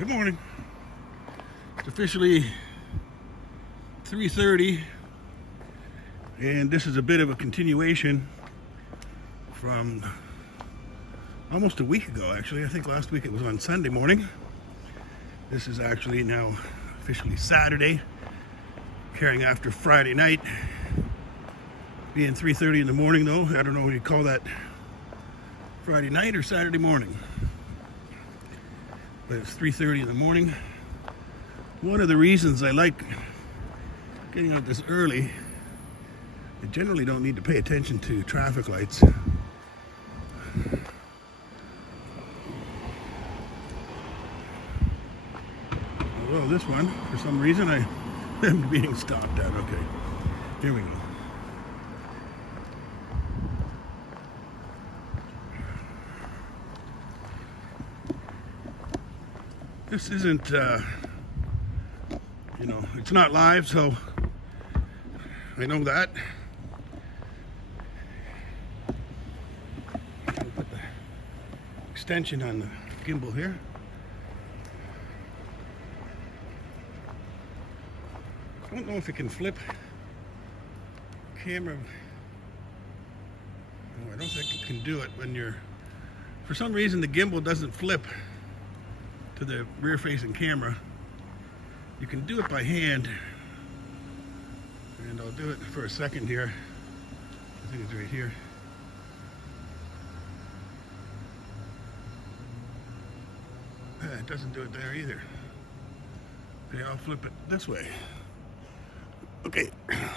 Good morning. It's officially 3:30, and this is a bit of a continuation from almost a week ago, actually. I think last week it was on Sunday morning. This is actually now officially Saturday, carrying after Friday night. Being 3:30 in the morning, though, I don't know what you call that, Friday night or Saturday morning. But it's 3:30 in the morning. One of the reasons I like getting out this early, I generally don't need to pay attention to traffic lights. Although this one, for some reason, I am being stopped at. Okay, here we go. This isn't, it's not live, so I know that. I'll put the extension on the gimbal here. I don't know if it can flip camera. No, I don't think it can do it when you're, for some reason the gimbal doesn't flip to the rear-facing camera. You can do it by hand, and I'll do it for a second here. I think it's right here. It doesn't do it there either. Okay, I'll flip it this way. Okay. I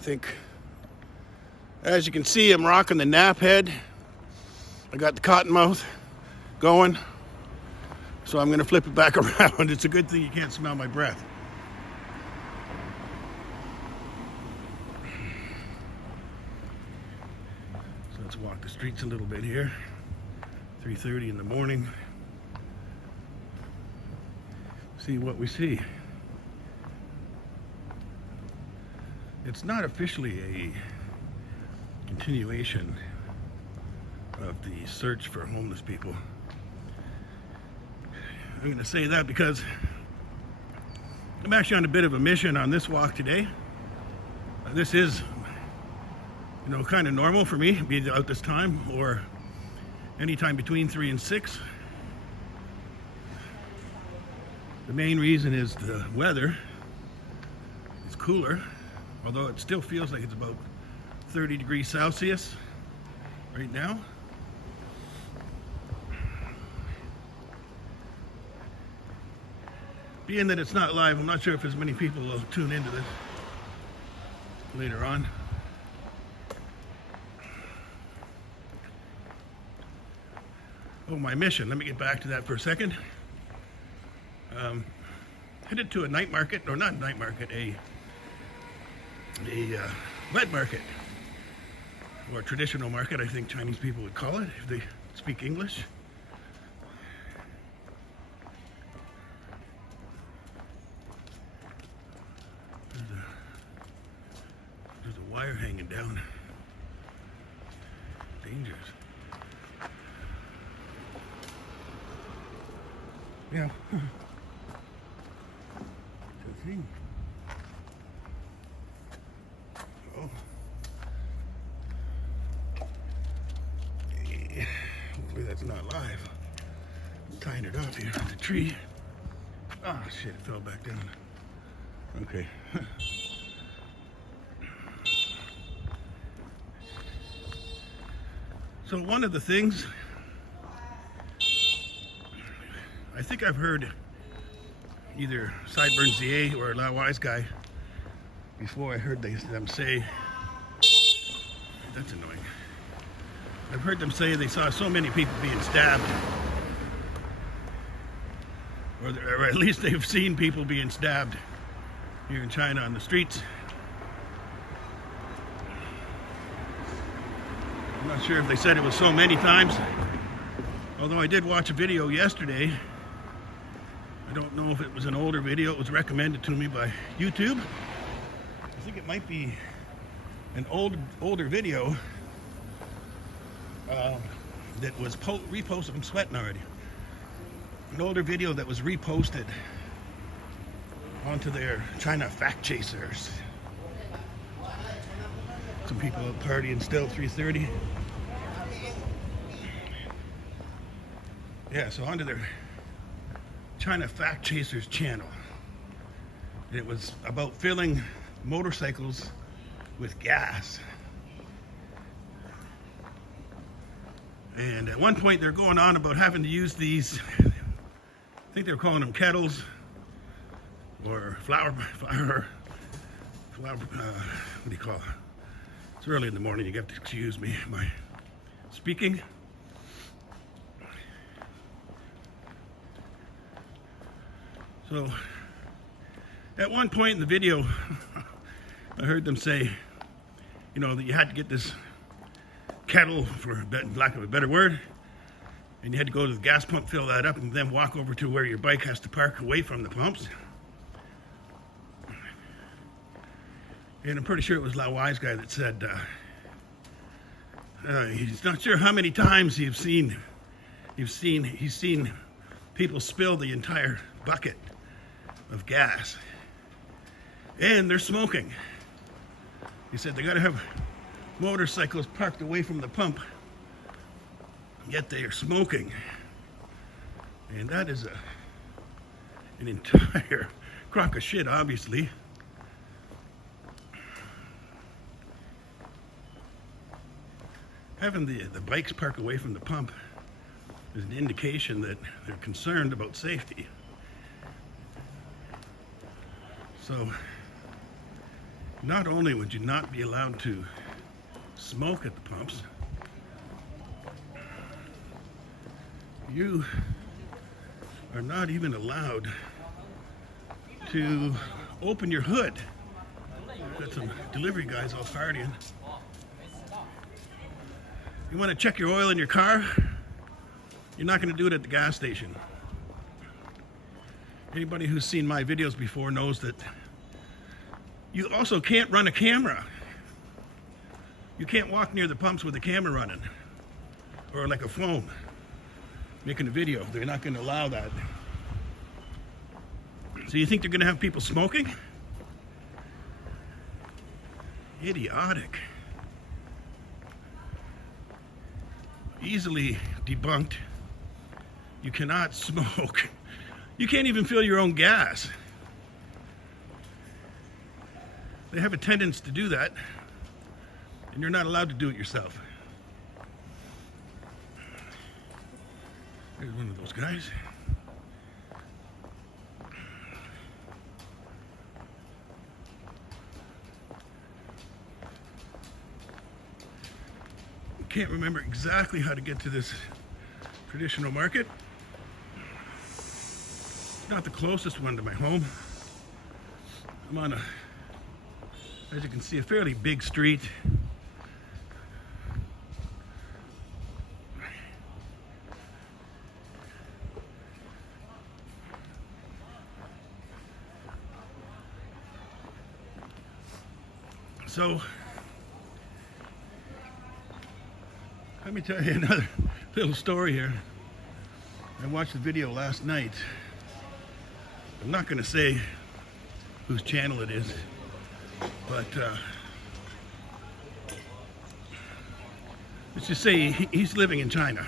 think, as you can see, I'm rocking the nap head. I got the cottonmouth going, so I'm going to flip it back around. It's a good thing you can't smell my breath. So let's walk the streets a little bit here. 3:30 in the morning. See what we see. It's not officially a continuation of the search for homeless people. I'm going to say that because I'm actually on a bit of a mission on this walk today. This is, kind of normal for me, being out this time, or anytime between 3 and 6. The main reason is the weather. It's cooler, although it still feels like it's about 30 degrees Celsius right now. Being that it's not live, I'm not sure if as many people will tune into this later on. Oh, my mission. Let me get back to that for a second. Headed to a night market, or not night market, a wet market, or traditional market, I think Chinese people would call it if they speak English. There's a wire hanging down. Dangerous. Yeah. It's a thing. Oh. Yeah. Hopefully that's not live. I'm tying it up here on the tree. Ah, shit, it fell back down. Okay. So one of the things, I think I've heard either Sideburn ZA or La Wise Guy before. I heard them say, that's annoying. I've heard them say they saw so many people being stabbed, or at least they've seen people being stabbed here in China on the streets. I'm not sure if they said it was so many times, although I did watch a video yesterday. I don't know if it was an older video. It was recommended to me by YouTube. I think it might be an older video that was reposted. I'm sweating already. An older video that was reposted onto their China fact chasers. Some people out partying still, 3:30. Yeah, so onto their China fact chasers channel. And it was about filling motorcycles with gas. And at one point they're going on about having to use these, I think they're calling them kettles or flower, what do you call it? It's early in the morning, you have to excuse me, my speaking. So, at one point in the video, I heard them say, you know, that you had to get this kettle, for lack of a better word, and you had to go to the gas pump, fill that up, and then walk over to where your bike has to park away from the pumps. And I'm pretty sure it was that wise guy that said he's not sure how many times he's seen people spill the entire bucket of gas, and they're smoking. He said they got to have motorcycles parked away from the pump, yet they are smoking, and that is an entire crock of shit, obviously. Having the bikes park away from the pump is an indication that they're concerned about safety. So, not only would you not be allowed to smoke at the pumps, you are not even allowed to open your hood. Got some delivery guys all partying. You want to check your oil in your car? You're not going to do it at the gas station. Anybody who's seen my videos before knows that you also can't run a camera. You can't walk near the pumps with a camera running, or like a phone making a video. They're not going to allow that. So you think they're going to have people smoking? Idiotic. Easily debunked. You cannot smoke. You can't even fill your own gas. They have a tendency to do that, and you're not allowed to do it yourself. There's one of those guys. Can't remember exactly how to get to this traditional market. It's not the closest one to my home. I'm on as you can see, a fairly big street. So, let me tell you another little story here. I watched the video last night. I'm not going to say whose channel it is, but let's just say he's living in China.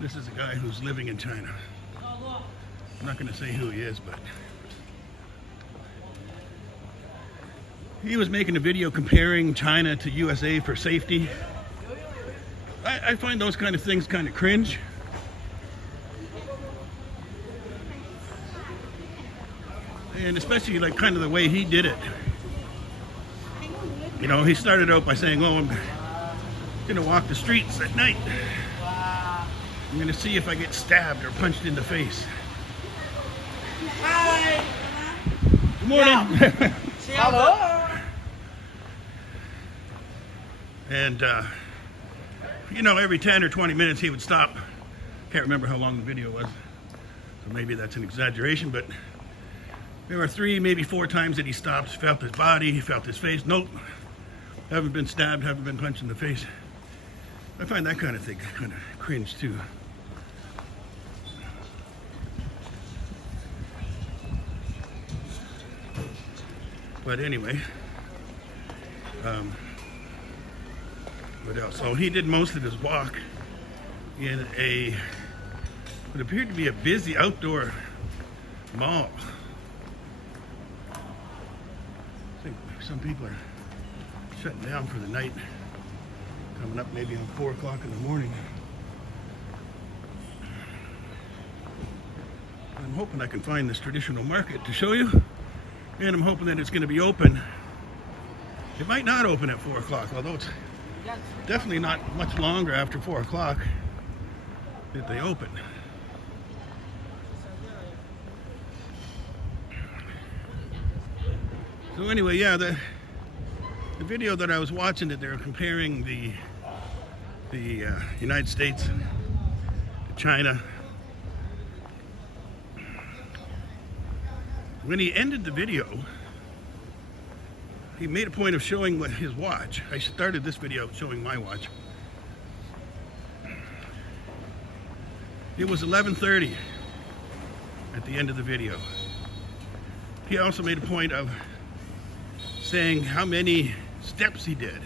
This is a guy who's living in China. I'm not going to say who he is, but he was making a video comparing China to USA for safety. I find those kind of things kind of cringe. And especially like kind of the way he did it. You know, he started out by saying, oh, I'm gonna walk the streets at night. I'm gonna see if I get stabbed or punched in the face. Hi. Good morning. Hello. And you know, every 10 or 20 minutes he would stop. Can't remember how long the video was, so maybe that's an exaggeration, but there were 3, maybe 4 times that he stopped, felt his body, felt his face. Nope, haven't been stabbed, haven't been punched in the face. I find that kind of thing kind of cringe too. But anyway, what else? Oh, he did most of his walk in what appeared to be a busy outdoor mall. I think some people are shutting down for the night, coming up maybe on 4 o'clock in the morning. I'm hoping I can find this traditional market to show you, and I'm hoping that it's going to be open. It might not open at 4 o'clock, although it's definitely not much longer after 4 o'clock that they open. So anyway, yeah, the video that I was watching, that they were comparing the United States to China. When he ended the video, he made a point of showing his watch. I started this video showing my watch. It was 11:30 at the end of the video. He also made a point of saying how many steps he did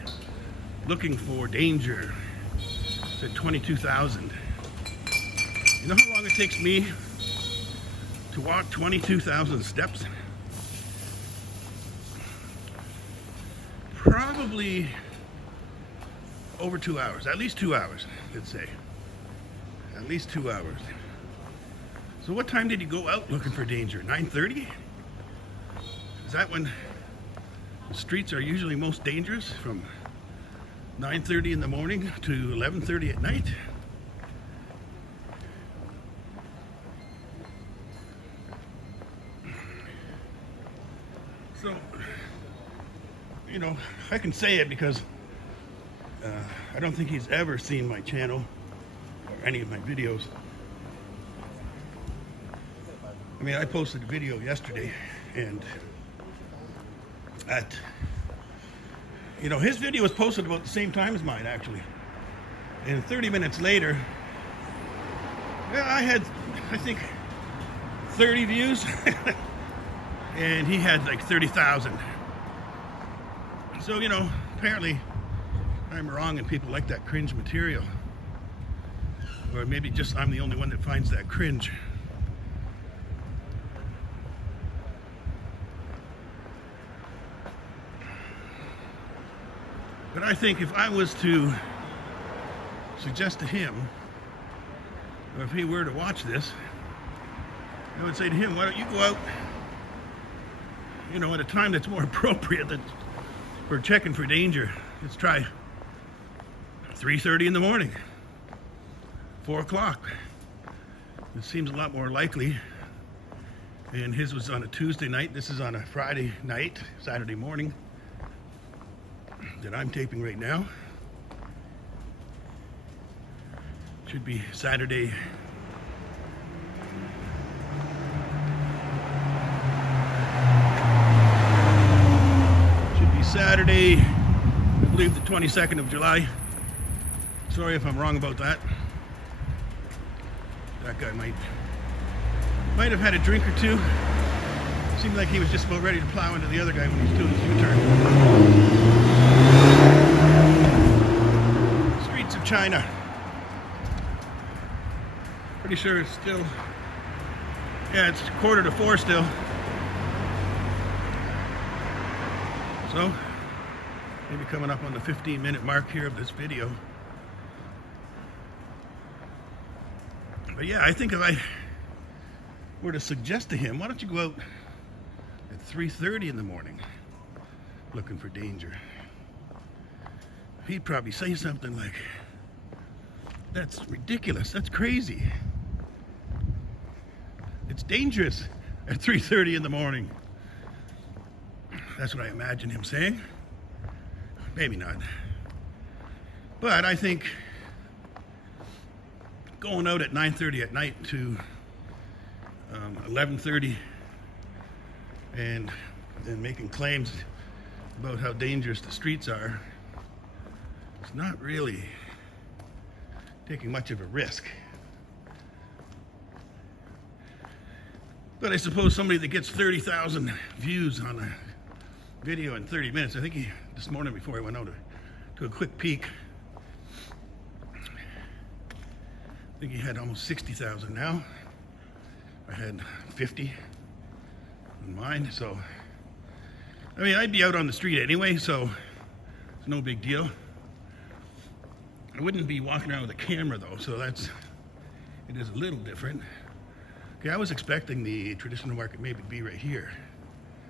looking for danger. He said 22,000. You know how long it takes me to walk 22,000 steps? Probably over 2 hours, at least 2 hours, let's say. At least 2 hours. So what time did you go out looking for danger? 9:30? Is that when the streets are usually most dangerous, from 9:30 in the morning to 11:30 at night? So, you know, I can say it because I don't think he's ever seen my channel or any of my videos. I mean, I posted a video yesterday, and his video was posted about the same time as mine, actually. And 30 minutes later, I had, I think, 30 views. And he had like 30,000. So, apparently I'm wrong and people like that cringe material. Or maybe just I'm the only one that finds that cringe. But I think if I was to suggest to him, or if he were to watch this, I would say to him, why don't you go out, at a time that's more appropriate for checking for danger. Let's try 3:30 in the morning, 4 o'clock. It seems a lot more likely. And his was on a Tuesday night. This is on a Friday night, Saturday morning, that I'm taping right now. Should be Saturday. Saturday, I believe the 22nd of July. Sorry if I'm wrong about that. That guy might have had a drink or two. Seemed like he was just about ready to plow into the other guy when he was doing his U-turn. Streets of China. Pretty sure it's still, it's 3:45 still. So, maybe coming up on the 15-minute mark here of this video. But yeah, I think if I were to suggest to him, why don't you go out at 3:30 in the morning looking for danger? He'd probably say something like, that's ridiculous, that's crazy. It's dangerous at 3:30 in the morning. That's what I imagine him saying. Maybe not. But I think going out at 9:30 at night to 11:30 and making claims about how dangerous the streets are, it's not really taking much of a risk. But I suppose somebody that gets 30,000 views on a video in 30 minutes, I think this morning before I went out to a quick peek, I think he had almost 60,000 now. I had 50 on mine, so I mean, I'd be out on the street anyway, so it's no big deal. I wouldn't be walking around with a camera though, so it is a little different. Okay, I was expecting the traditional market maybe to be right here.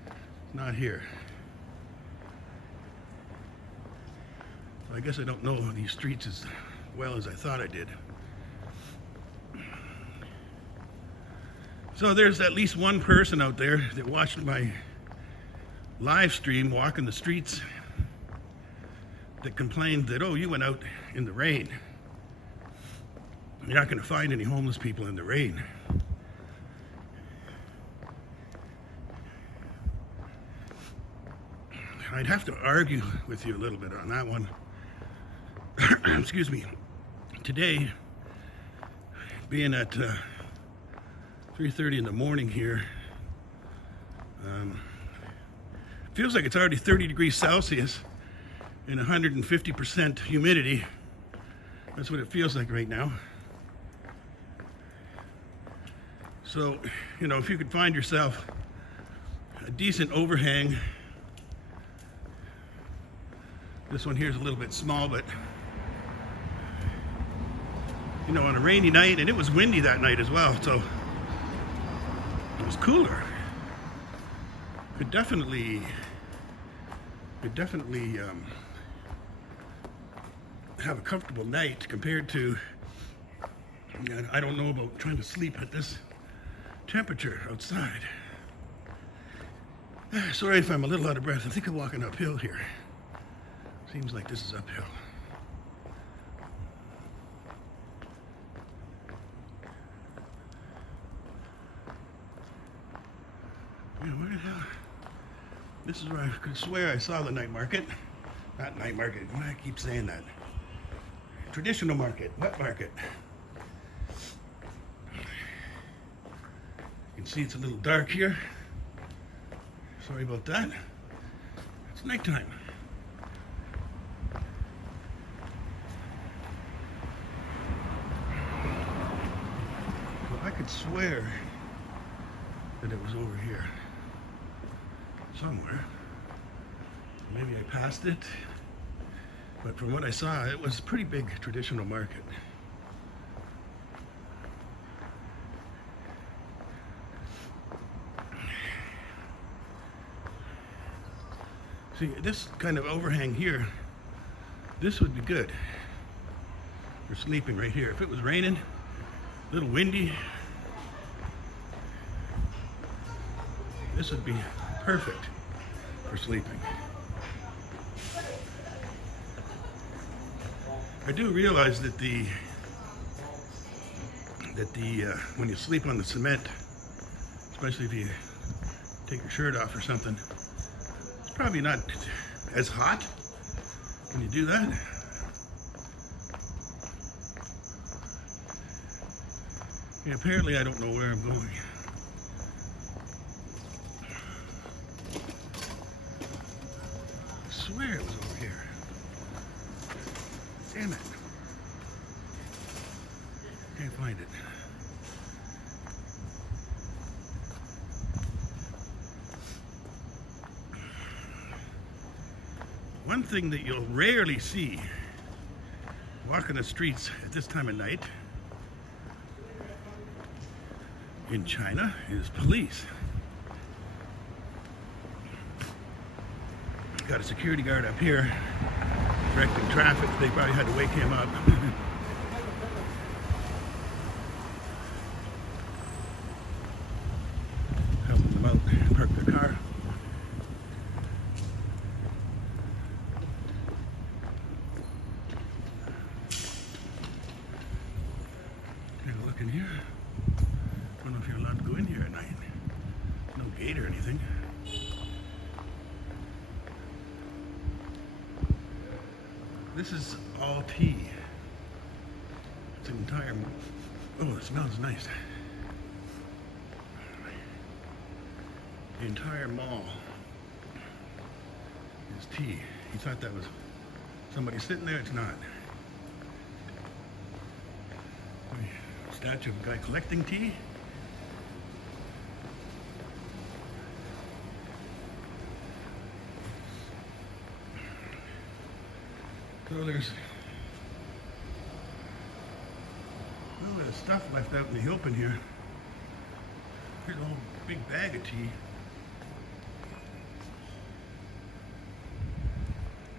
It's not here. So I guess I don't know these streets as well as I thought I did. So there's at least one person out there that watched my live stream walking the streets that complained that, oh, you went out in the rain. You're not going to find any homeless people in the rain. I'd have to argue with you a little bit on that one. Excuse me. Today, being at 3:30 in the morning here, feels like it's already 30 degrees Celsius and 150% humidity. That's what it feels like right now. So, you know, if you could find yourself a decent overhang. This one here is a little bit small, but you know, on a rainy night, and it was windy that night as well, so it was cooler. Could definitely have a comfortable night compared to, I don't know about trying to sleep at this temperature outside. Sorry if I'm a little out of breath. I think I'm walking uphill here. Seems like this is uphill. Yeah, where the hell? This is where I could swear I saw the night market. Not night market. Why do I keep saying that? Traditional market, wet market. You can see it's a little dark here. Sorry about that. It's nighttime. Well, I could swear that it was over here somewhere. Maybe I passed it, but from what I saw, it was a pretty big traditional market. See, this kind of overhang here, this would be good for sleeping right here. If it was raining, a little windy, this would be perfect for sleeping. I do realize that when you sleep on the cement, especially if you take your shirt off or something, it's probably not as hot when you do that. Yeah, apparently I don't know where I'm going. I swear it was over here. Damn it. Can't find it. One thing that you'll rarely see walking the streets at this time of night in China is police. Got a security guard up here directing traffic. They probably had to wake him up. Helping them out park their car. Take a look in here. I don't know if you're allowed to go in here at night. No gate or anything. This is all tea. It's an entire, oh, it smells nice. The entire mall is tea. He thought that was somebody sitting there. It's not. Statue of a guy collecting tea. So there's a little bit of stuff left out in the open here. Here's a whole big bag of tea.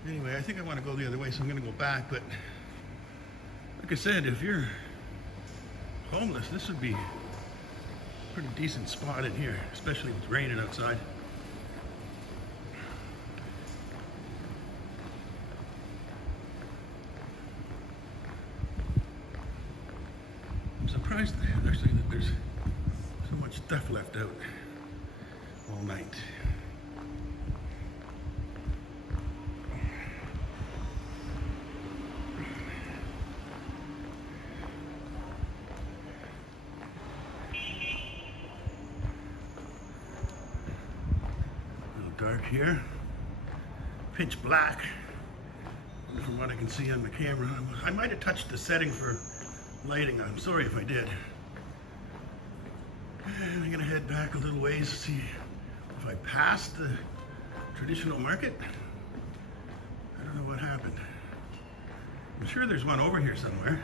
Anyway, I think I want to go the other way, so I'm going to go back. But like I said, if you're homeless, this would be a pretty decent spot in here, especially if it's raining outside. I'm surprised actually that there's so much stuff left out all night. Dark here, pitch black from what I can see on the camera. I might have touched the setting for lighting. I'm sorry if I did. And I'm gonna head back a little ways to see if I passed the traditional market. I don't know what happened. I'm sure there's one over here somewhere.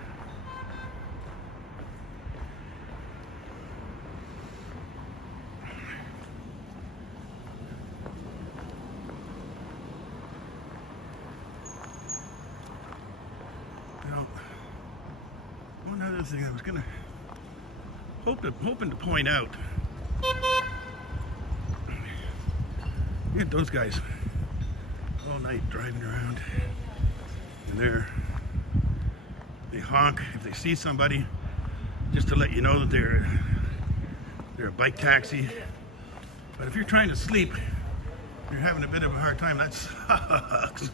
One other thing I was gonna hoping to point out. You get those guys all night driving around, and they honk if they see somebody, just to let you know that they're a bike taxi. But if you're trying to sleep, you're having a bit of a hard time. That sucks.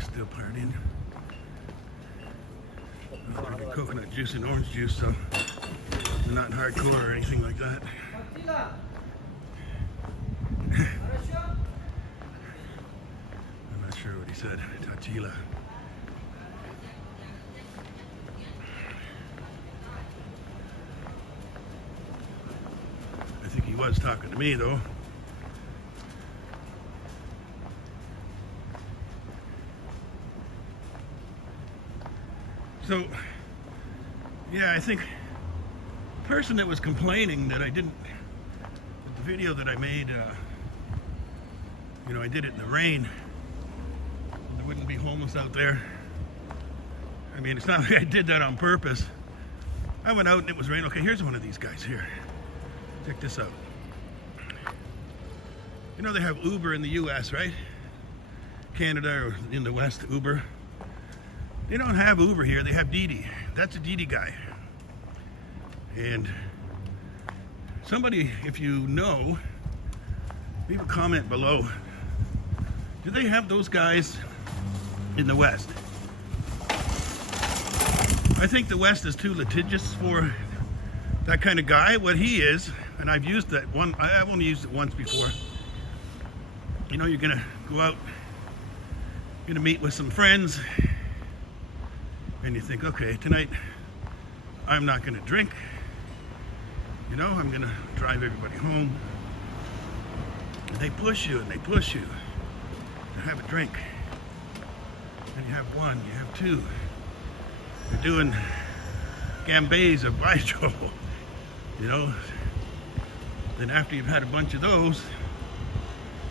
Still partying. There's coconut juice and orange juice, so they're not hardcore or anything like that. I'm not sure what he said. Tachila. I think he was talking to me though. So, yeah, I think the person that was complaining that I didn't, that the video that I made, you know, I did it in the rain, there wouldn't be homeless out there. I mean, it's not like I did that on purpose. I went out and it was raining. Okay, here's one of these guys here. Check this out. You know they have Uber in the US, right? Canada or in the West, Uber. They don't have Uber here, they have Didi. That's a Didi guy. And somebody, if you know, leave a comment below. Do they have those guys in the West? I think the West is too litigious for that kind of guy. What he is, and I've used that one, I've only used it once before. You know, you're gonna go out, you're gonna meet with some friends, and you think, okay, tonight I'm not going to drink. You know, I'm going to drive everybody home. And they push you and they push you to have a drink. And you have one, you have two. You're doing gambes of bistro, you know. Then after you've had a bunch of those,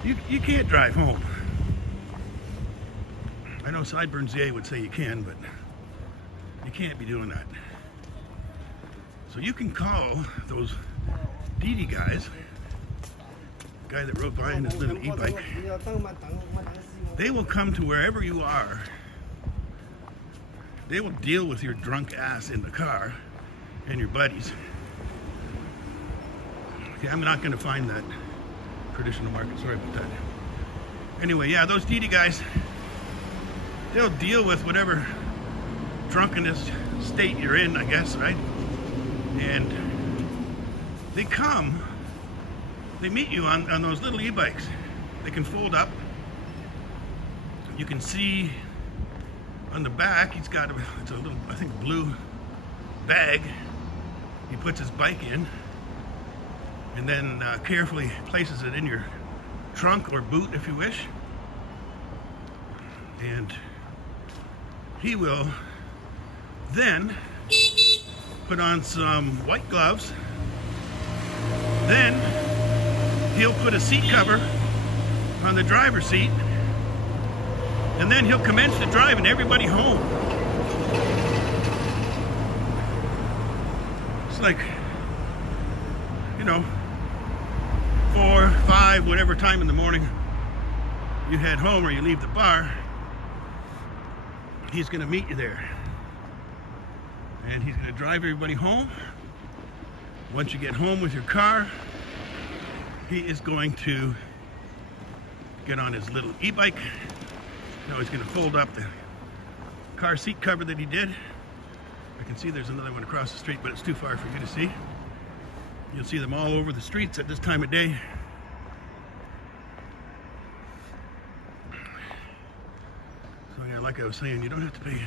you can't drive home. I know Sideburns A would say you can, but you can't be doing that. So you can call those Didi guys, the guy that rode by in his little e-bike. They will come to wherever you are. They will deal with your drunk ass in the car and your buddies. Okay, I'm not going to find that traditional market. Sorry about that. Anyway, yeah, those Didi guys, they'll deal with whatever drunkenness state you're in, I guess, right? And they meet you on those little e-bikes. They can fold up. You can see on the back, it's a little, I think, blue bag. He puts his bike in and then carefully places it in your trunk or boot, if you wish. And he will then put on some white gloves. Then he'll put a seat cover on the driver's seat, and then he'll commence to drive and everybody home. It's like, 4, 5, whatever time in the morning you head home or you leave the bar, he's going to meet you there. And he's going to drive everybody home. Once you get home with your car, he is going to get on his little e-bike. Now he's going to fold up the car seat cover that he did. I can see there's another one across the street, but it's too far for you to see. You'll see them all over the streets at this time of day. So yeah, like I was saying, you don't have to pay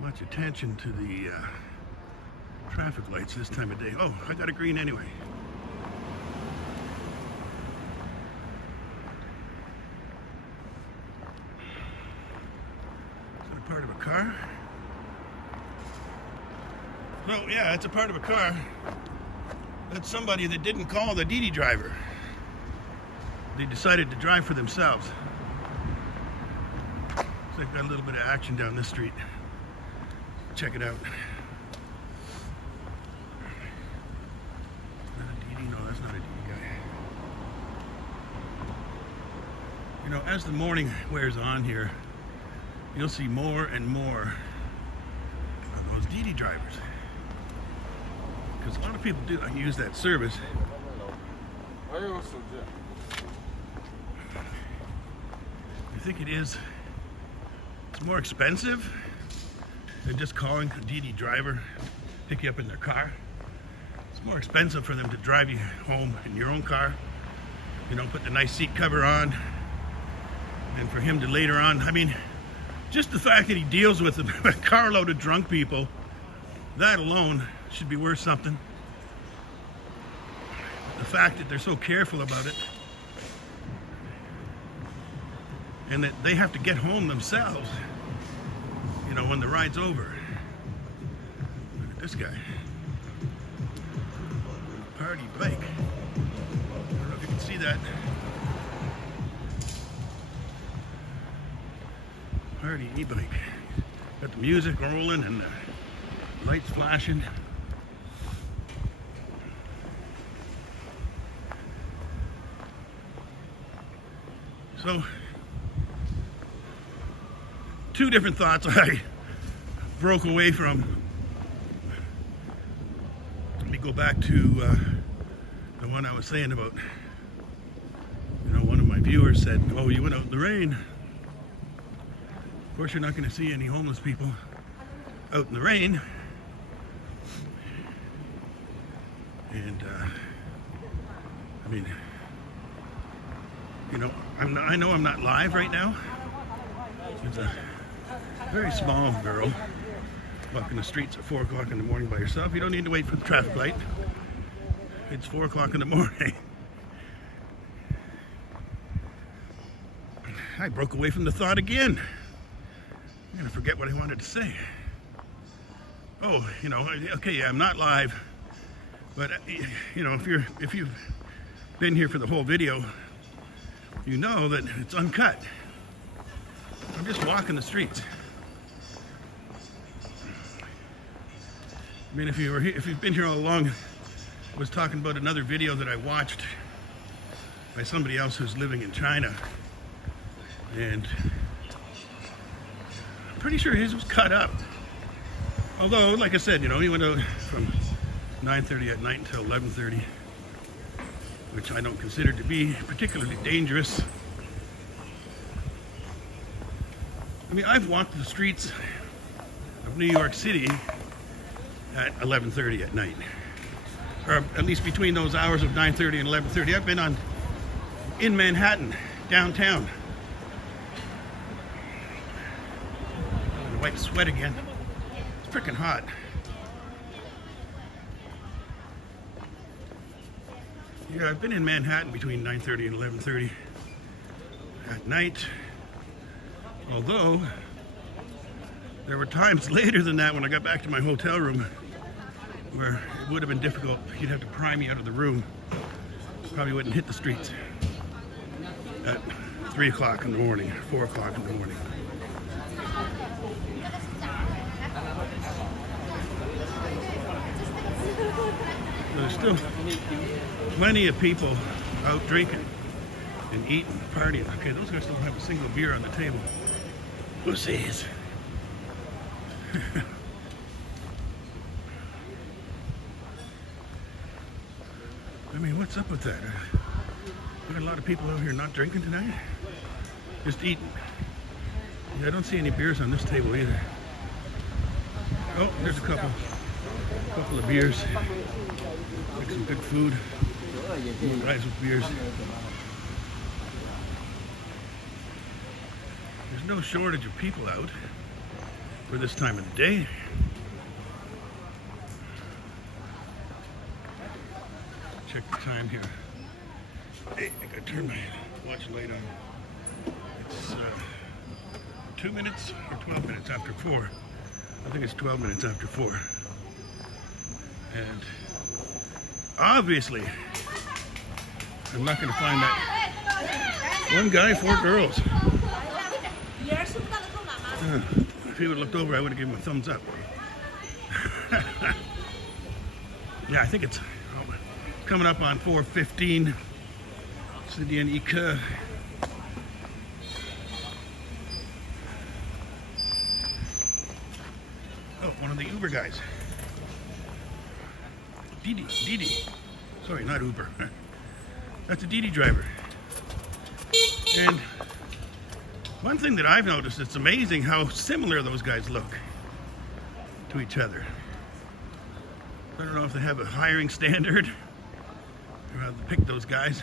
much attention to the traffic lights this time of day. Oh, I got a green anyway. Is that a part of a car? So yeah, it's a part of a car. That's somebody that didn't call the Didi driver. They decided to drive for themselves. So they've got a little bit of action down this street. Check it out. Not a Didi? No, that's not a Didi guy. As the morning wears on here, you'll see more and more of those Didi drivers. Because a lot of people do use that service. I think it's more expensive than just calling a Didi driver, pick you up in their car. It's more expensive for them to drive you home in your own car, put the nice seat cover on, and for him to later on, just the fact that he deals with a carload of drunk people, that alone should be worth something. The fact that they're so careful about it, and that they have to get home themselves, when the ride's over. Look at this guy. Party bike. I don't know if you can see that. Party e-bike. Got the music rolling and the lights flashing. So, two different thoughts I broke away from. Let me go back to the one I was saying about, one of my viewers said, oh, you went out in the rain. Of course, you're not going to see any homeless people out in the rain. And, I know I'm not live right now. There's a very small girl walking the streets at 4 o'clock in the morning by herself. You don't need to wait for the traffic light. It's 4 o'clock in the morning. I broke away from the thought again. I'm gonna forget what I wanted to say. Oh, okay, yeah, I'm not live, but if you've been here for the whole video, you know that it's uncut. I'm just walking the streets. If you've been here all along, I was talking about another video that I watched by somebody else who's living in China, and I'm pretty sure his was cut up. Although, like I said, he went out from 9:30 at night until 11:30, which I don't consider to be particularly dangerous. I mean, I've walked the streets of New York City at 11:30 at night, or at least between those hours of 9:30 and 11:30. I've been in Manhattan, downtown. I'm gonna wipe sweat again. It's freaking hot. Yeah, I've been in Manhattan between 9:30 and 11:30 at night. Although there were times later than that when I got back to my hotel room where it would have been difficult. You'd have to pry me out of the room. Probably wouldn't hit the streets at 3 o'clock in the morning, 4 o'clock in the morning. There's still plenty of people out drinking and eating, partying. Okay, those guys don't have a single beer on the table. Pussies. I mean, what's up with that? We got a lot of people out here not drinking tonight, just eating. Yeah, I don't see any beers on this table either. Oh, there's a couple of beers. Like some good food. More guys with beers. There's no shortage of people out for this time of the day. Check the time here. Hey, I gotta turn my watch light on. It's 2 minutes or 12 minutes after 4. I think it's 12 minutes after 4. And obviously, I'm not going to find that one guy, 4 girls. If he would have looked over, I would have given him a thumbs up. Yeah, I think it's coming up on 4:15. City and Ika. Oh, one of the Uber guys. Didi. Sorry, not Uber. That's a Didi driver. And one thing that I've noticed, it's amazing how similar those guys look to each other. I don't know if they have a hiring standard or how to pick those guys.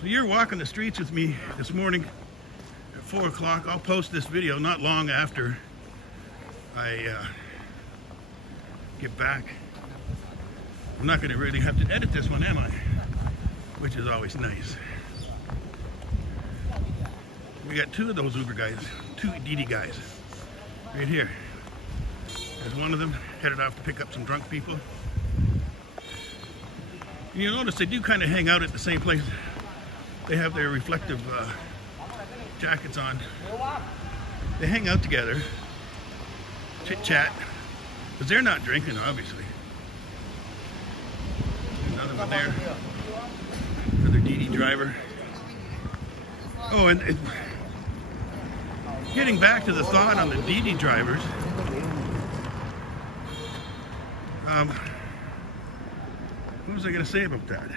So you're walking the streets with me this morning at 4 o'clock. I'll post this video not long after I get back. I'm not going to really have to edit this one, am I? Which is always nice. We got 2 of those Uber guys, 2 Didi guys, right here. There's one of them headed off to pick up some drunk people. And you'll notice they do kind of hang out at the same place. They have their reflective jackets on. They hang out together, chit-chat, because they're not drinking, obviously. Another one there. Another Didi driver. Oh, and getting back to the thought on the Didi drivers, what was I going to say about that?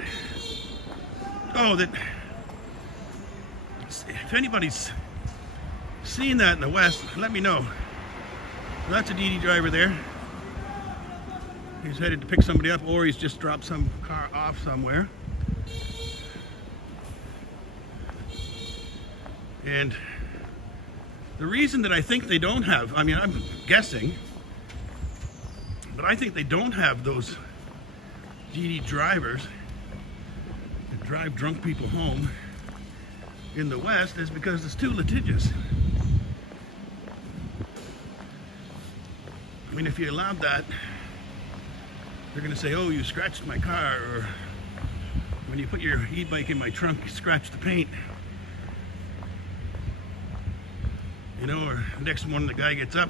Oh, that if anybody's seen that in the West, let me know. Well, that's a Didi driver there. He's headed to pick somebody up, or he's just dropped some car off somewhere. And the reason that I think they don't have, I mean, I'm guessing, but I think they don't have those Didi drivers that drive drunk people home in the West is because it's too litigious. I mean, if you allowed that, they're going to say, oh, you scratched my car, or when you put your e-bike in my trunk, you scratched the paint. You know, or next morning the guy gets up,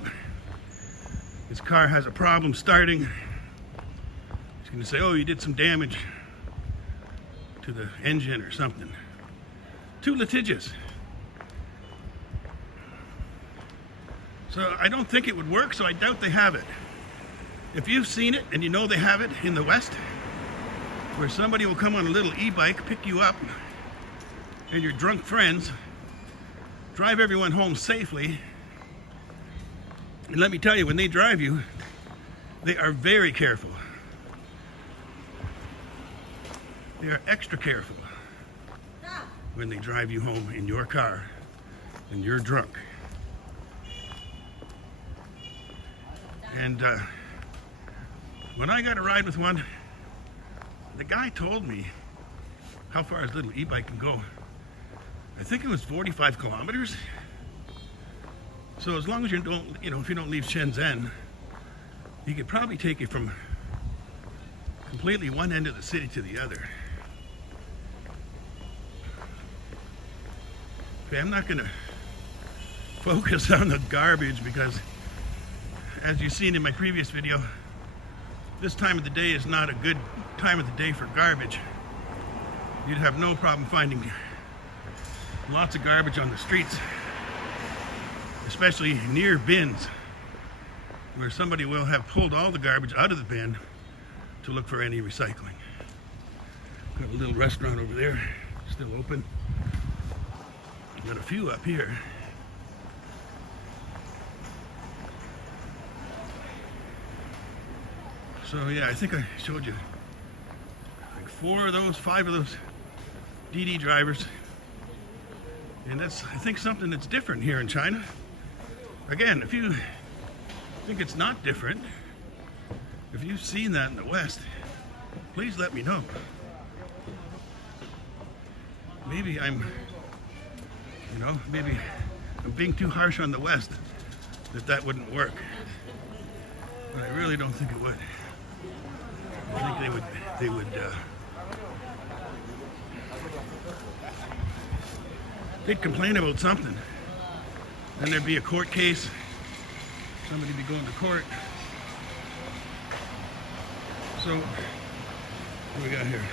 his car has a problem starting. He's going to say, oh, you did some damage to the engine or something. Too litigious. So I don't think it would work, so I doubt they have it. If you've seen it and you know they have it in the West, where somebody will come on a little e-bike, pick you up, and your drunk friends drive everyone home safely. And let me tell you, when they drive you, they are very careful. They are extra careful when they drive you home in your car and you're drunk. And when I got a ride with one, the guy told me how far his little e-bike can go. I think it was 45 kilometers. So as long as you don't, if you don't leave Shenzhen, he could probably take you from completely one end of the city to the other. Okay, I'm not gonna focus on the garbage because, as you've seen in my previous video, this time of the day is not a good time of the day for garbage. You'd have no problem finding lots of garbage on the streets, especially near bins, where somebody will have pulled all the garbage out of the bin to look for any recycling. Got a little restaurant over there, still open. Got a few up here. So yeah, I think I showed you like 5 of those DD drivers. And that's, I think, something that's different here in China. Again, if you think it's not different, if you've seen that in the West, please let me know. Maybe I'm being too harsh on the West, that wouldn't work. But I really don't think it would. I think they would they'd complain about something. Then there'd be a court case. Somebody'd be going to court. So, what do we got here?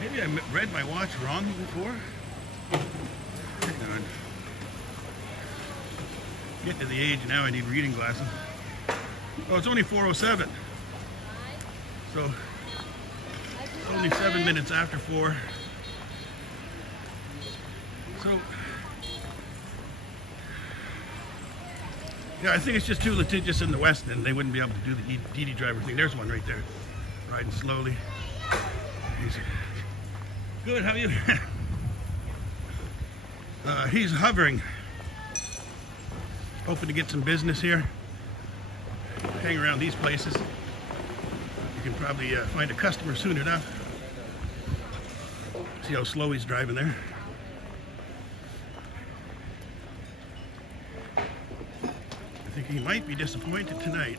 Maybe I read my watch wrong before. Hang on. Getting to the age now I need reading glasses. Oh, it's only 4:07. So, only 7 minutes after 4. So, yeah, I think it's just too litigious in the West, and they wouldn't be able to do the DD driver thing. There's one right there, riding slowly. He's good. How are you? He's hovering, hoping to get some business here. Hang around these places. You can probably find a customer soon enough. See how slow he's driving there. I think he might be disappointed tonight.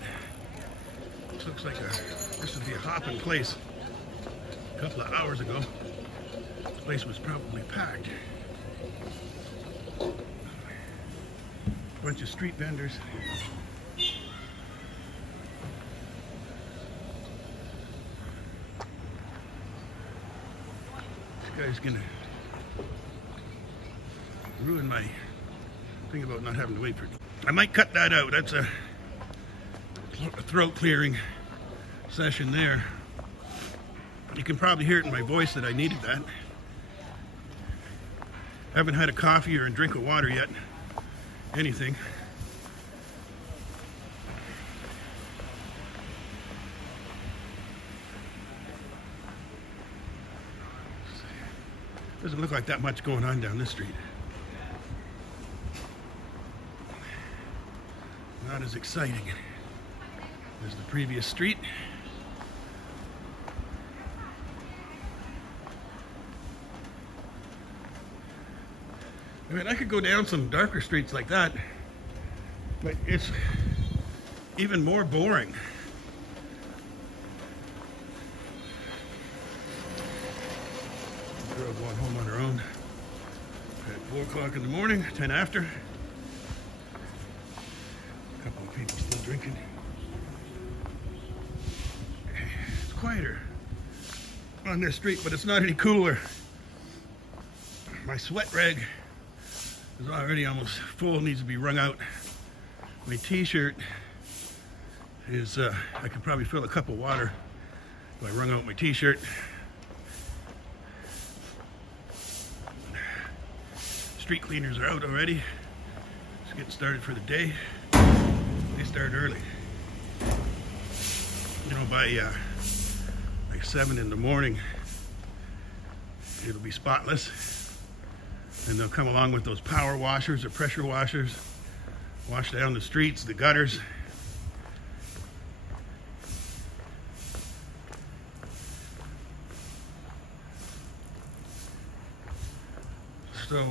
This looks like this would be a hopping place. A couple of hours ago, this place was probably packed. Bunch of street vendors. This guy's gonna ruin my thing about not having to wait for it. I might cut that out. That's a throat clearing session there. You can probably hear it in my voice that I needed that. Haven't had a coffee or a drink of water yet. Anything. Doesn't look like that much going on down this street. Not as exciting as the previous street. I mean, I could go down some darker streets like that, but it's even more boring. Girl going home on her own at 4 o'clock in the morning, 10 after. A couple of people still drinking. It's quieter on this street, but it's not any cooler. My sweat rag is already almost full, needs to be wrung out. My t-shirt is, I could probably fill a cup of water if I wrung out my t-shirt. street cleaners are out already. Just getting started for the day. They start early. You know, by like 7 in the morning, it'll be spotless. And they'll come along with those power washers or pressure washers, wash down the streets, the gutters. So,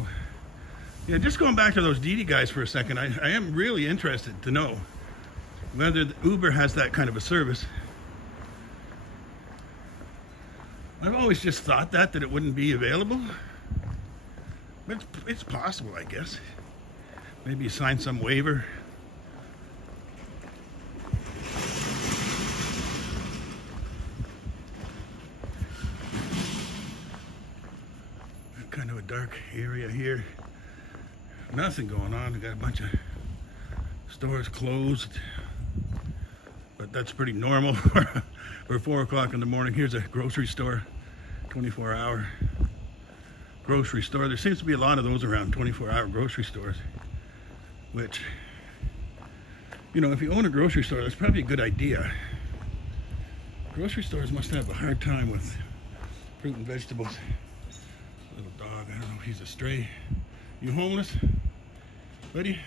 yeah, just going back to those Didi guys for a second, I am really interested to know whether Uber has that kind of a service. I've always just thought that it wouldn't be available, but it's possible, I guess. Maybe you sign some waiver. Kind of a dark area here. Nothing going on. We got a bunch of stores closed, but that's pretty normal for 4 o'clock in the morning. Here's a grocery store, 24-hour grocery store. There seems to be a lot of those around, 24-hour grocery stores, which, you know, if you own a grocery store, that's probably a good idea. Grocery stores must have a hard time with fruit and vegetables. Little dog, I don't know if he's a stray. You homeless, buddy?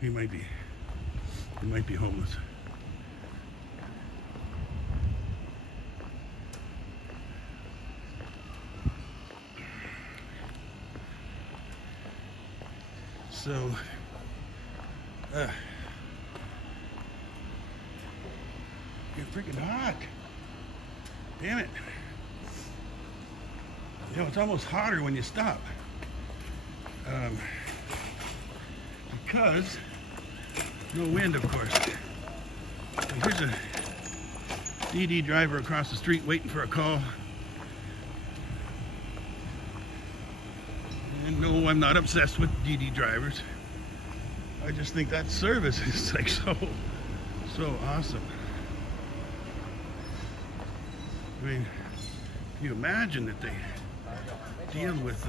He might be homeless. So, you're freaking hot. Damn it. You know, it's almost hotter when you stop. Because no wind, of course. So here's a DD driver across the street waiting for a call. And no, I'm not obsessed with DD drivers. I just think that service is like so awesome. I mean, can you imagine that they deal with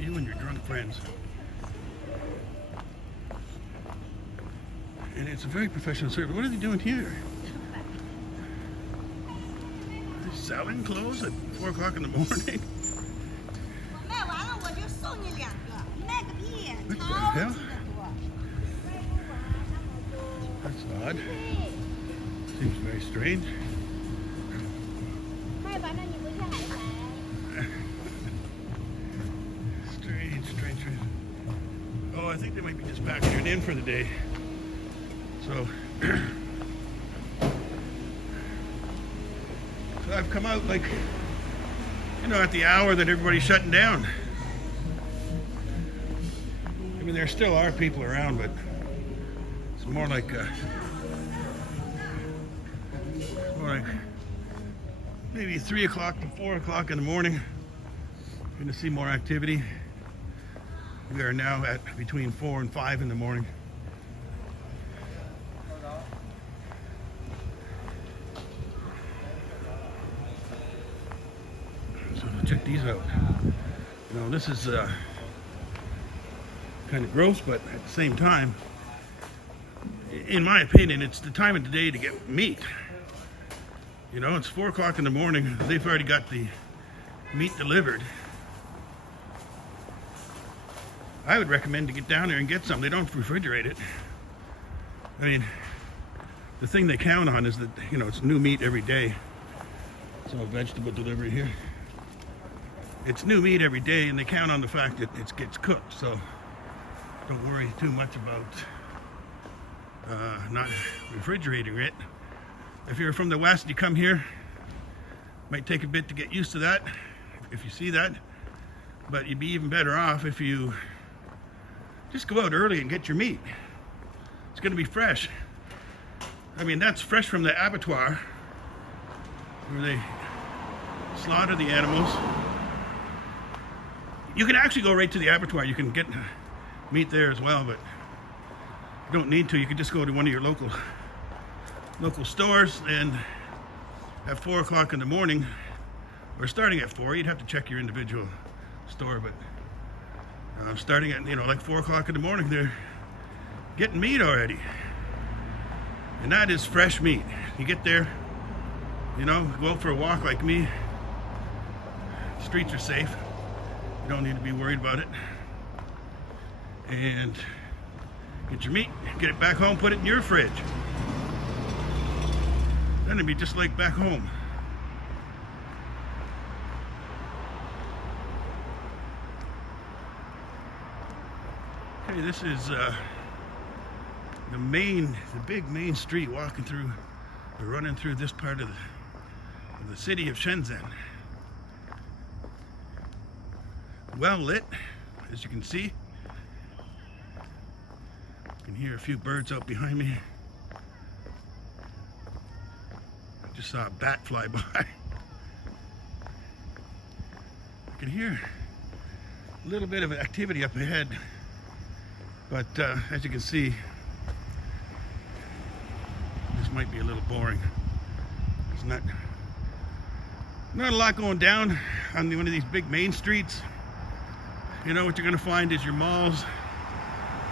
you and your drunk friends? And it's a very professional service. What are they doing here? They're selling clothes at 4 o'clock in the morning? What the hell? That's odd. Seems very strange. Strange. Oh, I think they might be just packing it in for the day. So I've come out, like, you know, at the hour that everybody's shutting down. I mean, there still are people around, but it's more like maybe 3 o'clock to 4 o'clock in the morning. You're going to see more activity. We are now at between 4 and 5 in the morning. So check these out. You know, this is kind of gross, but at the same time, in my opinion, it's the time of the day to get meat. You know, it's 4 o'clock in the morning. They've already got the meat delivered. I would recommend to get down there and get some. They don't refrigerate it. I mean, the thing they count on is that, you know, it's new meat every day. It's all vegetable delivery here. It's new meat every day, and they count on the fact that it gets cooked. So don't worry too much about not refrigerating it. If you're from the West, you come here, might take a bit to get used to that, if you see that. But you'd be even better off if you just go out early and get your meat. It's going to be fresh. I mean, that's fresh from the abattoir, where they slaughter the animals. You can actually go right to the abattoir. You can get meat there as well, but you don't need to. You can just go to one of your local stores, and at 4 o'clock in the morning, or starting at 4, you'd have to check your individual store, but Starting at, like 4 o'clock in the morning, they're getting meat already. And that is fresh meat. You get there, go out for a walk like me. Streets are safe. You don't need to be worried about it. And get your meat, get it back home, put it in your fridge. Then it'd be just like back home. Okay, this is the big main street walking through, or running through this part of the city of Shenzhen. Well lit, as you can see. You can hear a few birds out behind me. I just saw a bat fly by. I can hear a little bit of activity up ahead, but as you can see, this might be a little boring. There's not a lot going down on one of these big main streets. What you're going to find is your malls,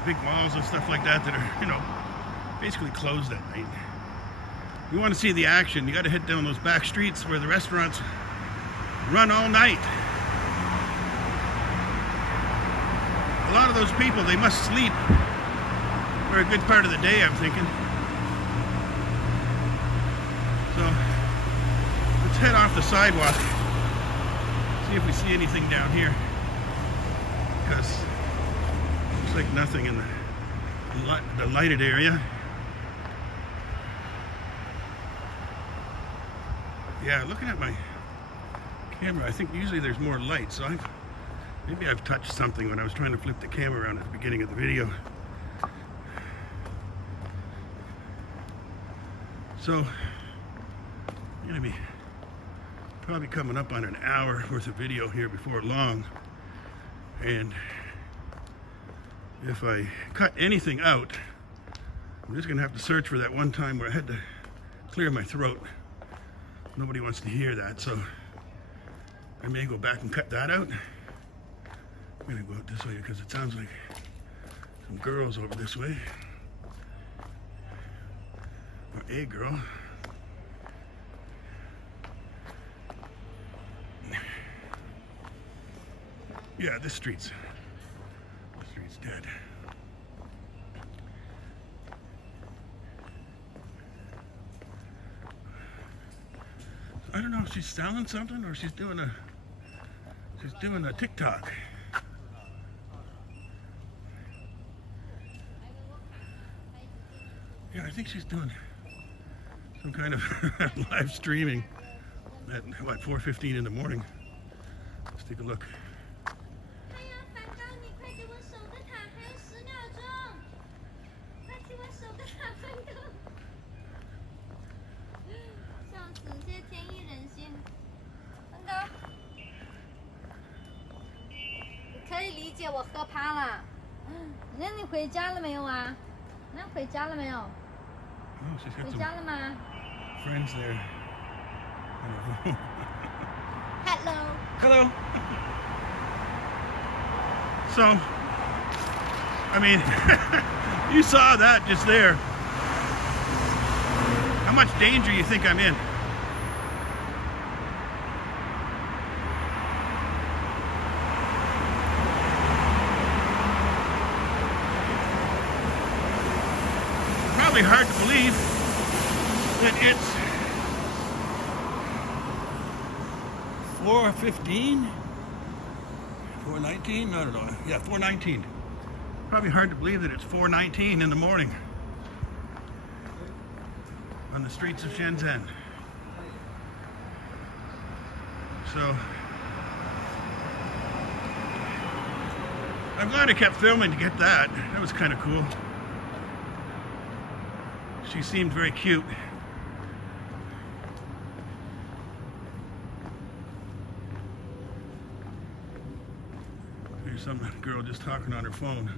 big malls and stuff like that are, basically closed at night. You want to see the action, you got to hit down those back streets where the restaurants run all night. A lot of those people, they must sleep for a good part of the day, I'm thinking. So, let's head off the sidewalk, see if we see anything down here. Because looks like nothing in the lighted area. Yeah, looking at my camera, I think usually there's more light, so maybe I've touched something when I was trying to flip the camera around at the beginning of the video. So, I'm gonna be probably coming up on an hour worth of video here before long. And if I cut anything out, I'm just gonna have to search for that one time where I had to clear my throat. Nobody wants to hear that, so I may go back and cut that out. I'm gonna go out this way because it sounds like some girls over this way. Or a girl. Yeah, this street's dead. I don't know if she's selling something or she's doing a TikTok. Yeah, I think she's doing some kind of live streaming at what, 4:15 in the morning. Let's take a look.可以理解我喝趴了。那你回家了没有啊？那回家了没有？ Oh, she's got 回 some 家了吗 friends there.？Hello。 Hello. So, I mean, you saw that just there. How much danger you think I'm in? Probably hard to believe that it's 4:15, 4:19. I don't know. Yeah, 4:19. Probably hard to believe that it's 4:19 in the morning on the streets of Shenzhen. So I'm glad I kept filming to get that. That was kind of cool. She seemed very cute. There's some girl just talking on her phone.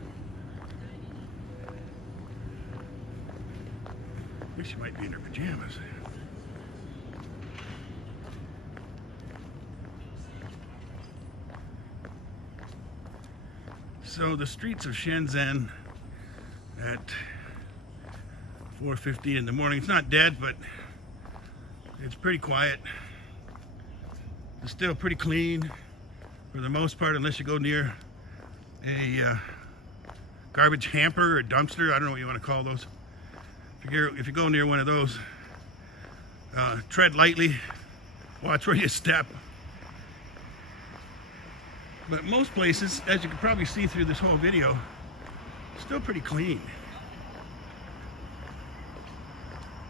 I think she might be in her pajamas. So the streets of Shenzhen at 4:50 in the morning. It's not dead, but it's pretty quiet. It's still pretty clean for the most part, unless you go near a garbage hamper or dumpster. I don't know what you want to call those. If you go near one of those, tread lightly, watch where you step. But most places, as you can probably see through this whole video, still pretty clean.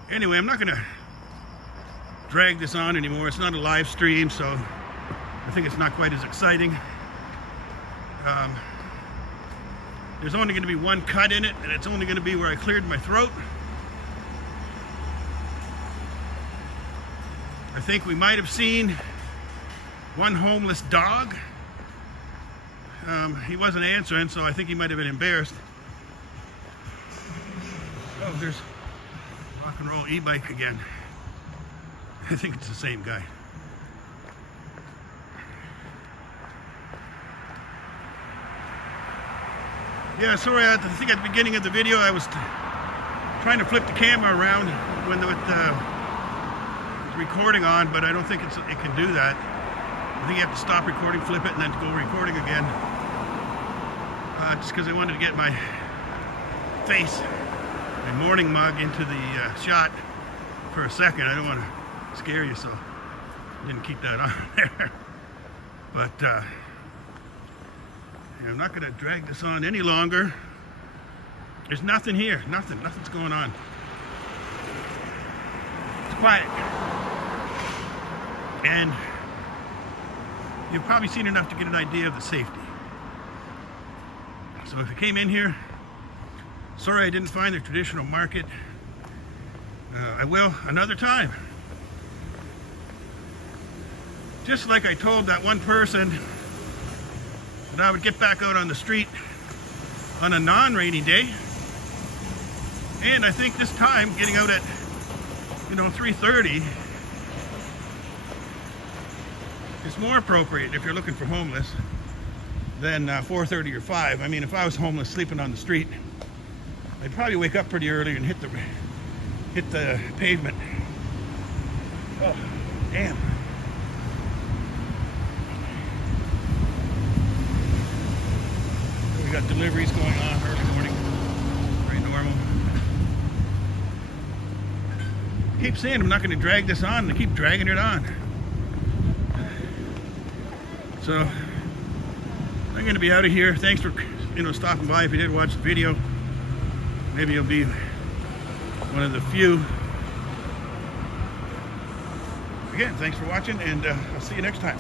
Anyway, I'm not going to drag this on anymore. It's not a live stream, so I think it's not quite as exciting. There's only going to be one cut in it, and it's only going to be where I cleared my throat. I think we might have seen one homeless dog. He wasn't answering, so I think he might have been embarrassed. Oh, there's rock and roll e-bike again. I think it's the same guy. Yeah, sorry, I think at the beginning of the video I was trying to flip the camera around with the recording on, but I don't think it can do that. I think you have to stop recording, flip it, and then go recording again. Just because I wanted to get my face, my morning mug into the shot for a second. I don't want to scare you, so I didn't keep that on there. But I'm not going to drag this on any longer. There's nothing here. Nothing's going on. It's quiet. And you've probably seen enough to get an idea of the safety. So if you came in here, sorry I didn't find the traditional market. I will another time. Just like I told that one person that I would get back out on the street on a non-rainy day. And I think this time getting out at 3:30 is more appropriate if you're looking for homeless than 4:30 or 5. I mean, if I was homeless sleeping on the street, I'd probably wake up pretty early and hit the pavement. Oh, damn. We got deliveries going on early morning. Very normal. I keep saying I'm not going to drag this on, and I keep dragging it on. So I'm going to be out of here. Thanks for stopping by. If you did watch the video, maybe you'll be one of the few. Again, thanks for watching, and I'll see you next time.